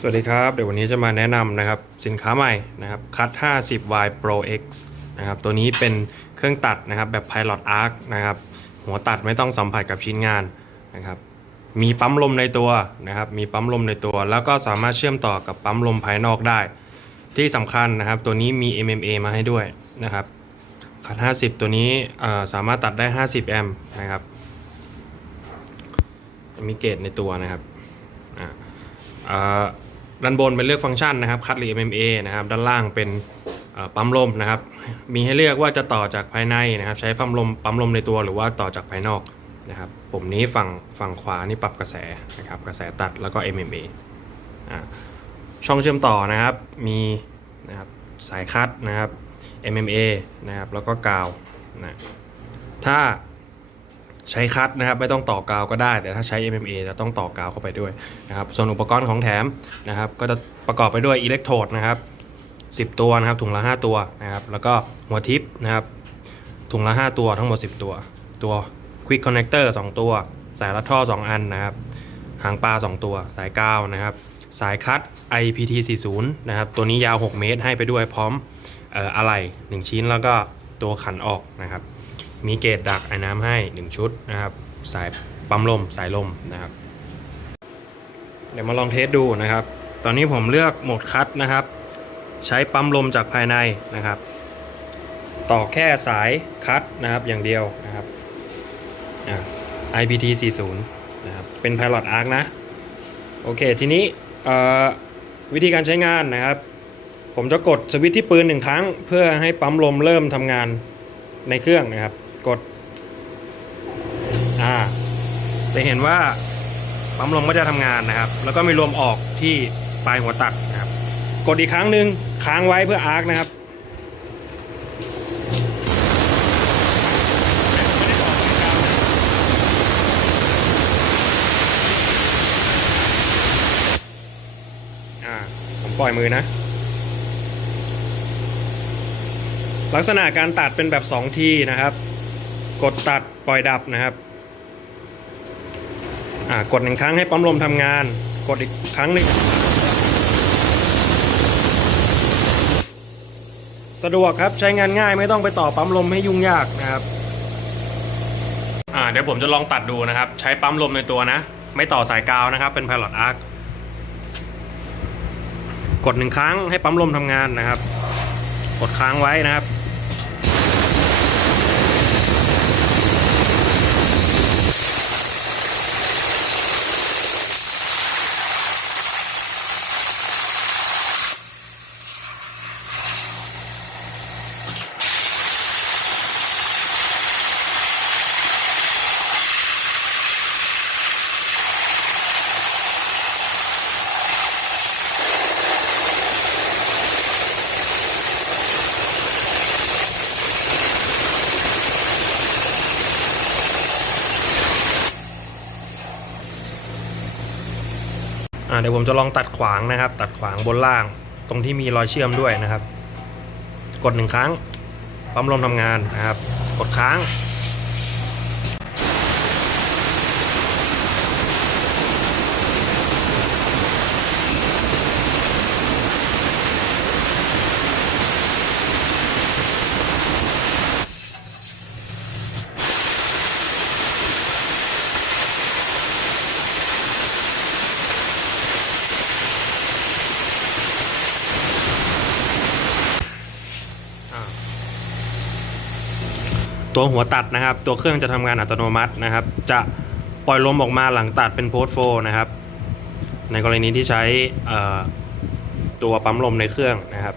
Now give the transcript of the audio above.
สวัสดีครับ เดี๋ยววันนี้จะมาแนะนำนะครับ สินค้าใหม่นะครับคัด 50Y Pro X นะครับตัวนี้เป็นเครื่องตัดนะครับแบบ Pilot Arc นะครับหัวตัดไม่ต้องสัมผัสกับชิ้นงานนะครับมีปั๊มลมในตัวนะครับมีปั๊มลมในตัว แล้วก็สามารถเชื่อมต่อกับปั๊มลมภายนอกได้ ที่สำคัญนะครับตัวนี้มี MMA มาให้ด้วยนะครับคัด50 ตัวนี้สามารถตัดได้ 50 แอมป์นะครับมีเกจในตัวนะครับอ่าอ่า ด้านบนเป็นเลือกฟังก์ชันนะครับคัดหรือ MMA นะครับด้านล่างเป็นปั๊มลมนะครับ มีให้เลือกว่าจะต่อจากภายในนะครับ ใช้ปั๊มลมปั๊มลมในตัวหรือว่าต่อจากภายนอกนะครับปุ่มนี้ฝั่งฝั่งขวานี่ปรับกระแสนะครับกระแสตัดแล้วก็ MMA อ่าช่องเชื่อมต่อนะครับมีนะครับสายคัดนะครับ MMA นะครับแล้วก็กาวนะถ้า ใช้คัดนะครับไม่ต้องต่อกาวก็ได้ แต่ถ้าใช้ MMA จะต้องต่อกาวเข้าไปด้วยนะครับส่วนอุปกรณ์ของแถมนะครับก็จะประกอบไปด้วยอิเล็กโทรดนะครับ10 ตัวนะครับถุงละ 5 ตัวนะครับแล้วก็หัวทิปนะครับถุงละ 5 ตัวทั้งหมด 10 ตัว ตัว Quick Connector 2 ตัว สายรัดท่อ 2 อันนะครับหางปลา 2 ตัว สายกาวนะครับสายคัด IPT 40นะครับตัวนี้ยาว 6 เมตรให้ไปด้วยพร้อมอออะไหล่1ชิ้นแล้วก็ตัวขันออกนะครับ มีเกจดักไอ้น้ำให้ 1 ชุดนะครับ สายปั๊มลมสายลมนะครับ เดี๋ยวมาลองเทสดูนะครับ ตอนนี้ผมเลือกโหมดคัดนะครับ ใช้ปั๊มลมจากภายในนะครับ ต่อแค่สายคัดนะครับอย่างเดียวนะครับ IPT 40นะครับ เป็น Pilot Arc นะ โอเค ทีนี้วิธีการใช้งานนะครับ ผมจะกดสวิตช์ที่ปืนหนึ่งครั้ง เพื่อให้ปั๊มลมเริ่มทำงานในเครื่องนะครับ กด อ่า จะเห็นว่าปั๊มลมก็จะทำงานนะครับ แล้วก็มีลมออกที่ปลายหัวตัดนะครับ กดอีกครั้งหนึ่งค้างไว้เพื่ออาร์คนะครับอ่าผมปล่อยมือนะ ลักษณะการตัดเป็นแบบ 2 ทีนะครับ กดตัดปล่อยดับนะครับอ่ากดหนึ่งครั้งให้ปั๊มลมทำงาน กดอีกครั้งหนึ่งสะดวกครับใช้งานง่ายไม่ต้องไปต่อปั๊มลมให้ยุ่งยากนะครับอ่าเดี๋ยวผมจะลองตัดดูนะครับ ใช้ปั๊มลมในตัวนะ ไม่ต่อสายกาวนะครับ เป็น Pilot Arc กดหนึ่งครั้งให้ปั๊มลมทำงานนะครับ กดค้างไว้นะครับ เดี๋ยวผมจะลองตัดขวางนะครับ ตัดขวางบนล่าง ตรงที่มีรอยเชื่อมด้วยนะครับ กดหนึ่งครั้ง ปั๊มลมทำงานนะครับ กดค้าง ตัวหัวตัดนะครับ ตัวเครื่องจะทำงานอัตโนมัตินะครับ จะปล่อยลมออกมาหลังตัดเป็นโพสโฟนะครับ ในกรณีที่ใช้ตัวปั๊มลมในเครื่องนะครับ